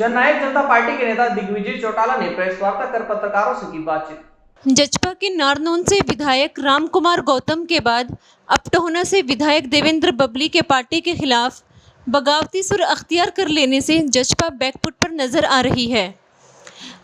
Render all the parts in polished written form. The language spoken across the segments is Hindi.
जननायक जनता पार्टी के नेता दिग्विजय चौटाला ने प्रेस वार्ता कर पत्रकारों से की बातचीत। जजपा के नारनौल से विधायक रामकुमार गौतम के बाद अब टोहना से विधायक देवेंद्र बबली के पार्टी के खिलाफ बगावती सुर अख्तियार कर लेने से जजपा बैकफुट पर नजर आ रही है।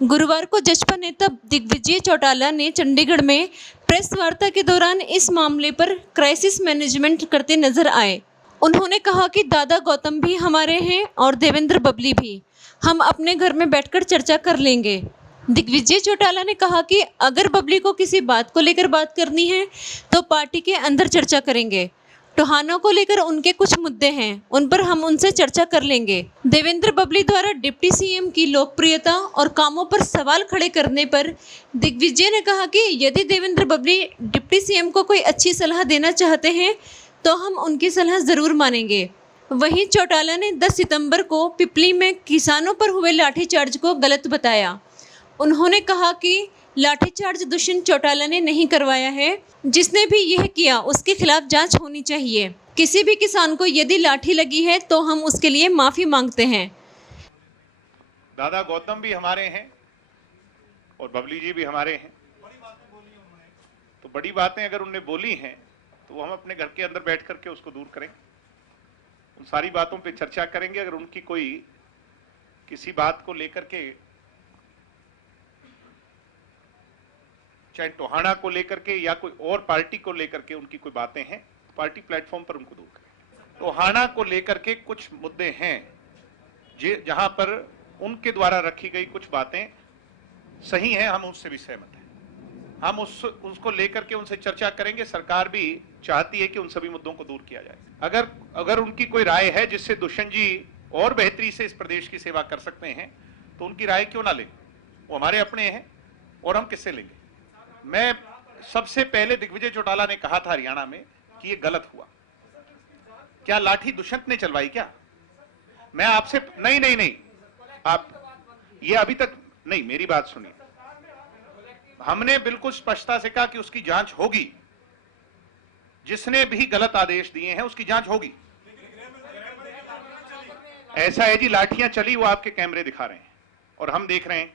गुरुवार को जजपा नेता दिग्विजय चौटाला ने चंडीगढ़ में प्रेस वार्ता के दौरान इस मामले पर क्राइसिस मैनेजमेंट करते नजर आए। उन्होंने कहा कि दादा गौतम भी हमारे हैं और देवेंद्र बबली भी। हम अपने घर में बैठकर चर्चा कर लेंगे। दिग्विजय चौटाला ने कहा कि अगर बबली को किसी बात को लेकर बात करनी है तो पार्टी के अंदर चर्चा करेंगे। टोहाना को लेकर उनके कुछ मुद्दे हैं, उन पर हम उनसे चर्चा कर लेंगे। देवेंद्र बबली द्वारा डिप्टी सीएम की लोकप्रियता और कामों पर सवाल खड़े करने पर दिग्विजय ने कहा कि यदि देवेंद्र बबली डिप्टी सीएम को कोई अच्छी सलाह देना चाहते हैं तो हम उनकी सलाह ज़रूर मानेंगे। वहीं चौटाला ने 10 सितंबर को पिपली में किसानों पर हुए लाठीचार्ज को गलत बताया। उन्होंने कहा कि लाठीचार्ज दुष्यंत चौटाला ने नहीं करवाया है, जिसने भी यह किया उसके खिलाफ जांच होनी चाहिए। किसी भी किसान को यदि लाठी लगी है तो हम उसके लिए माफी मांगते हैं। दादा गौतम भी हमारे हैं और बबली जी भी हमारे हैं, तो बड़ी बातें अगर उनने बोली हैं तो वो हम अपने घर के अंदर बैठ करके उसको दूर करें, उन सारी बातों पे चर्चा करेंगे। अगर उनकी कोई किसी बात को लेकर के, चाहे टोहाना को लेकर के या कोई और पार्टी को लेकर के उनकी कोई बातें हैं, पार्टी प्लेटफॉर्म पर उनको दूर करें। टोहाना को लेकर के कुछ मुद्दे हैं जहां पर उनके द्वारा रखी गई कुछ बातें सही हैं, हम उससे भी सहमत हैं। हम उसको लेकर के उनसे चर्चा करेंगे। सरकार भी चाहती है कि उन सभी मुद्दों को दूर किया जाए। अगर उनकी कोई राय है जिससे दुष्यंत जी और बेहतरी से इस प्रदेश की सेवा कर सकते हैं तो उनकी राय क्यों ना लें, वो हमारे अपने हैं और हम किससे लेंगे। मैं सबसे पहले दिग्विजय चौटाला ने कहा था हरियाणा में कि ये गलत हुआ। क्या लाठी दुष्यंत ने चलवाई क्या? मैं आपसे नहीं, आप ये अभी तक नहीं, मेरी बात सुनिए। हमने बिल्कुल स्पष्टता से कहा कि उसकी जांच होगी, जिसने भी गलत आदेश दिए हैं उसकी जांच होगी। ऐसा है जी, लाठियां चली वो आपके कैमरे दिखा रहे हैं और हम देख रहे हैं।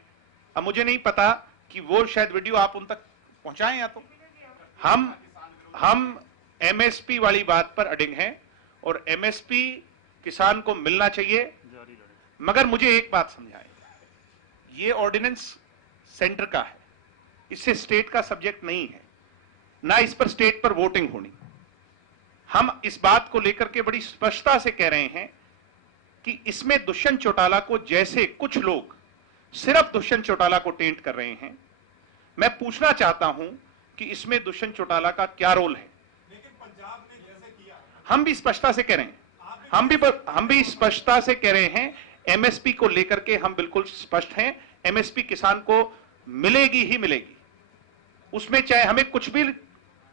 अब मुझे नहीं पता कि वो शायद वीडियो आप उन तक पहुंचाएं या तो हम एमएसपी वाली बात पर अडिग हैं और एमएसपी किसान को मिलना चाहिए। मगर मुझे एक बात समझाएं, ये ऑर्डिनेंस सेंटर का है, इससे स्टेट का सब्जेक्ट नहीं है, ना इस पर स्टेट पर वोटिंग होनी। हम इस बात को लेकर के बड़ी स्पष्टता से कह रहे हैं कि इसमें दुष्यंत चौटाला को, जैसे कुछ लोग सिर्फ दुष्यंत चौटाला को टेंट कर रहे हैं, मैं पूछना चाहता हूं कि इसमें दुष्यंत चौटाला का क्या रोल है। लेकिन पंजाब ने जैसे किया, हम भी स्पष्टता से कह रहे हैं, हम भी स्पष्टता से कह रहे हैं, एमएसपी को लेकर के हम बिल्कुल स्पष्ट हैं। एमएसपी किसान को मिलेगी ही मिलेगी, उसमें चाहे हमें कुछ भी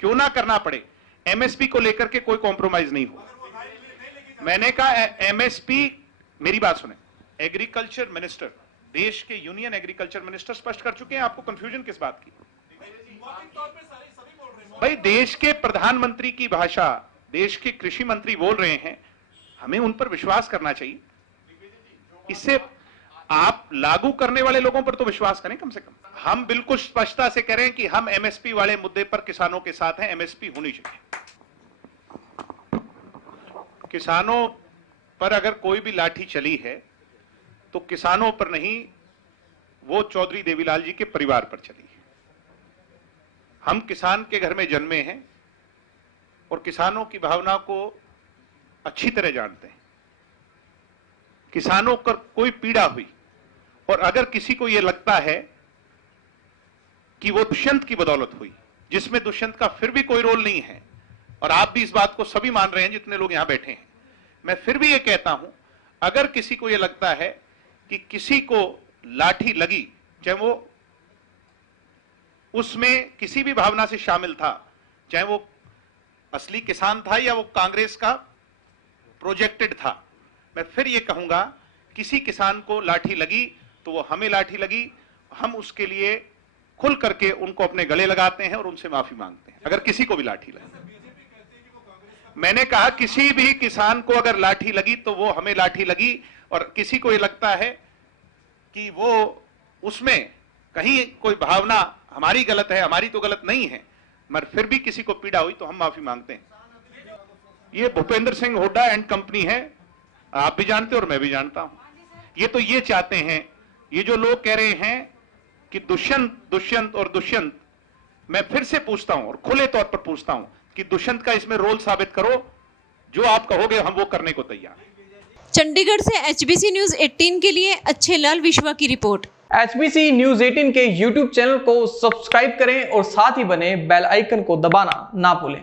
क्यों ना करना पड़े, एमएसपी को लेकर के कोई कॉम्प्रोमाइज नहीं हो। मैंने कहा एमएसपी, मेरी बात सुने, एग्रीकल्चर मिनिस्टर, देश के यूनियन एग्रीकल्चर मिनिस्टर स्पष्ट कर चुके हैं। आपको कंफ्यूजन किस बात की? भाई, देश के प्रधानमंत्री की भाषा देश के कृषि मंत्री बोल रहे हैं, हमें उन पर विश्वास करना चाहिए। इससे आप लागू करने वाले लोगों पर तो विश्वास करें कम से कम। हम बिल्कुल स्पष्टता से कह रहे हैं कि हम एमएसपी वाले मुद्दे पर किसानों के साथ हैं, एमएसपी होनी चाहिए। किसानों पर अगर कोई भी लाठी चली है तो किसानों पर नहीं, वो चौधरी देवीलाल जी के परिवार पर चली है। हम किसान के घर में जन्मे हैं और किसानों की भावना को अच्छी तरह जानते हैं। किसानों पर कोई पीड़ा हुई और अगर किसी को यह लगता है कि वो दुष्यंत की बदौलत हुई, जिसमें दुष्यंत का फिर भी कोई रोल नहीं है, और आप भी इस बात को सभी मान रहे हैं जितने लोग यहां बैठे हैं, मैं फिर भी ये कहता हूं, अगर किसी को यह लगता है कि किसी को लाठी लगी, चाहे वो उसमें किसी भी भावना से शामिल था, चाहे वो असली किसान था या वो कांग्रेस का प्रोजेक्टेड था, मैं फिर ये कहूंगा, किसी किसान को लाठी लगी तो वो हमें लाठी लगी, हम उसके लिए खुल करके उनको अपने गले लगाते हैं और उनसे माफी मांगते हैं। अगर किसी को भी लाठी लगी, मैंने कहा किसी भी किसान को अगर लाठी लगी तो वो हमें लाठी लगी, और किसी को ये लगता है कि वो उसमें कहीं कोई भावना हमारी गलत है, हमारी तो गलत नहीं है, मगर फिर भी किसी को पीड़ा हुई तो हम माफी मांगते हैं। ये भूपेंद्र सिंह हुड्डा एंड कंपनी है, आप भी जानते हो और मैं भी जानता हूं। ये तो ये चाहते हैं, ये जो लोग कह रहे हैं कि दुष्यंत, मैं फिर से पूछता हूं और खुले तौर पर पूछता हूं कि दुष्यंत का इसमें रोल साबित करो, जो आप कहोगे हम वो करने को तैयार हैं। चंडीगढ़ से HBC न्यूज़ 18 के लिए अच्छे लाल विश्वा की रिपोर्ट। HBC न्यूज 18 के YouTube चैनल को सब्सक्राइब करें और साथ ही बने बेल आइकन को दबाना ना भूलें।